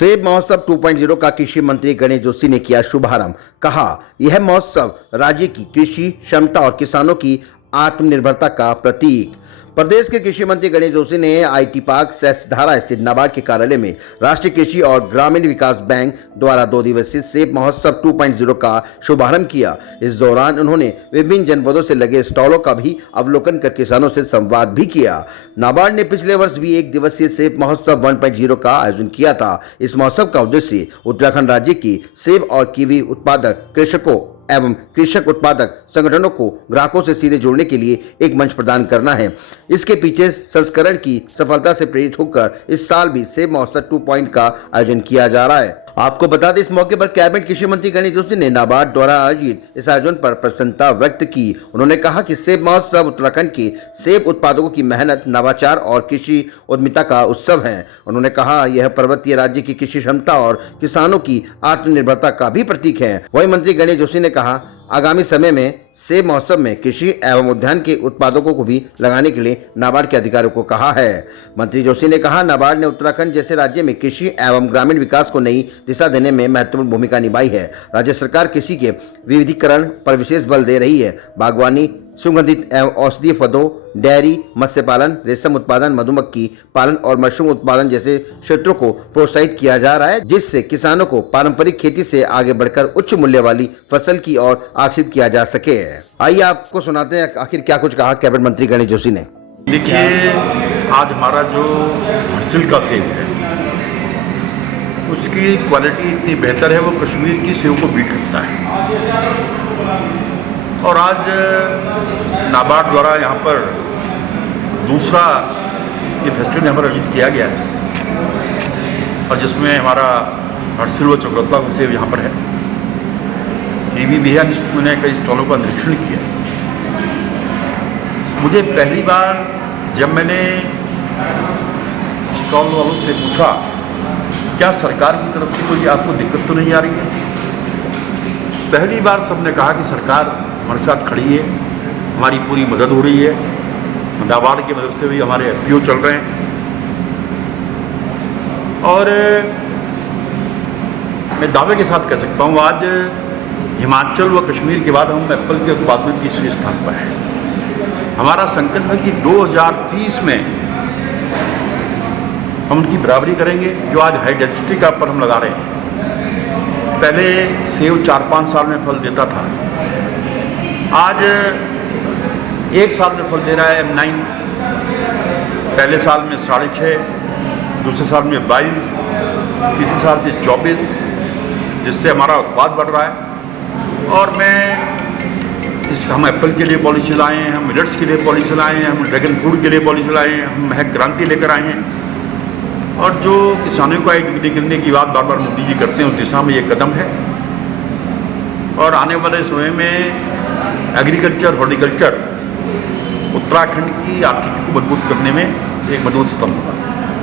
सेब महोत्सव 2.0 का कृषि मंत्री गणेश जोशी ने किया शुभारंभ। कहा, यह महोत्सव राज्य की कृषि क्षमता और किसानों की आत्मनिर्भरता का प्रतीक। प्रदेश के कृषि मंत्री गणेश जोशी ने आईटी पार्क सेसधारा स्थित नाबार्ड के कार्यालय में राष्ट्रीय कृषि और ग्रामीण विकास बैंक द्वारा 2 दिवसीय सेब महोत्सव 2.0 का शुभारंभ किया। इस दौरान उन्होंने विभिन्न जनपदों से लगे स्टॉलों का भी अवलोकन कर किसानों से संवाद भी किया। नाबार्ड ने पिछले वर्ष भी 1 दिवसीय सेब महोत्सव 1.0 का आयोजन किया था। इस महोत्सव का उद्देश्य उत्तराखंड राज्य की सेब और कीवी उत्पादक कृषकों एवं कृषक उत्पादक संगठनों को ग्राहकों से सीधे जोड़ने के लिए एक मंच प्रदान करना है। इसके पीछे संस्करण की सफलता से प्रेरित होकर इस साल भी सेब महोत्सव 2.0 का आयोजन किया जा रहा है। आपको बता दें, इस मौके पर कैबिनेट कृषि मंत्री गणेश जोशी ने नाबार्ड द्वारा आयोजित इस आयोजन पर प्रसन्नता व्यक्त की। उन्होंने कहा कि सेब महोत्सव उत्तराखंड के सेब उत्पादकों की मेहनत, नवाचार और कृषि उद्यमिता का उत्सव है। उन्होंने कहा, यह पर्वतीय राज्य की कृषि क्षमता और किसानों की आत्मनिर्भरता का भी प्रतीक है। वहीं मंत्री गणेश जोशी ने कहा, आगामी समय में सेब महोत्सव में कृषि एवं उद्यान के उत्पादकों को भी लगाने के लिए नाबार्ड के अधिकारियों को कहा है। मंत्री जोशी ने कहा, नाबार्ड ने उत्तराखंड जैसे राज्य में कृषि एवं ग्रामीण विकास को नई दिशा देने में महत्वपूर्ण भूमिका निभाई है। राज्य सरकार कृषि के विविधीकरण पर विशेष बल दे रही है। बागवानी, सुगंधित एवं औषधीय पौधों, डेयरी, मत्स्य पालन, रेशम उत्पादन, मधुमक्खी पालन और मशरूम उत्पादन जैसे क्षेत्रों को प्रोत्साहित किया जा रहा है, जिससे किसानों को पारंपरिक खेती से आगे बढ़कर उच्च मूल्य वाली फसल की ओर आकर्षित किया जा सके। आइए आपको सुनाते हैं आखिर क्या कुछ कहा कैबिनेट मंत्री गणेश जोशी ने। देखिए, आज हमारा जो हर्सिल का सेब है उसकी क्वालिटी इतनी बेहतर है, वो कश्मीर की सेब को बीट करता है। और आज नाबार्ड द्वारा यहाँ पर दूसरा ये फेस्टिवल यहाँ पर आयोजित किया गया है और जिसमें हमारा हर्सिल व चक्रौता सेब यहाँ पर है। कीवी भी है, मैंने कई स्टॉलों का निरीक्षण किया। मुझे पहली बार जब मैंने स्टॉल वालों से पूछा, क्या सरकार की तरफ से कोई आपको दिक्कत तो नहीं आ रही है? पहली बार सबने कहा कि सरकार हमारे साथ खड़ी है, हमारी पूरी मदद हो रही है। नाबार्ड की मदद से भी हमारे एफपीओ चल रहे हैं और मैं दावे के साथ कह सकता हूँ, आज हिमाचल व कश्मीर के बाद हम एप्पल के उत्पादन में तीसरे स्थान पर है। हमारा संकल्प है कि 2030 में हम उनकी बराबरी करेंगे जो आज हाई डेंसिटी का पर हम लगा रहे हैं। पहले सेब 4-5 साल में फल देता था, आज 1 साल में फल दे रहा है M9। पहले साल में 6.5, दूसरे साल में 22, तीसरे साल से 24, जिससे हमारा उत्पाद बढ़ रहा है। और हम एप्पल के लिए पॉलिसी लाए हैं, हम मिलेट्स के लिए पॉलिसी लाए हैं, हम ड्रैगन फ्रूट के लिए पॉलिसी लाए हैं, हम महक क्रांति लेकर आए हैं। और जो किसानों को डिग्री करने की बात बार बार मोदी जी करते हैं, उस दिशा में ये कदम है। और आने वाले समय में एग्रीकल्चर, हॉर्टिकल्चर उत्तराखंड की आर्थिकी को मजबूत करने में एक मजबूत स्तंभ होगा।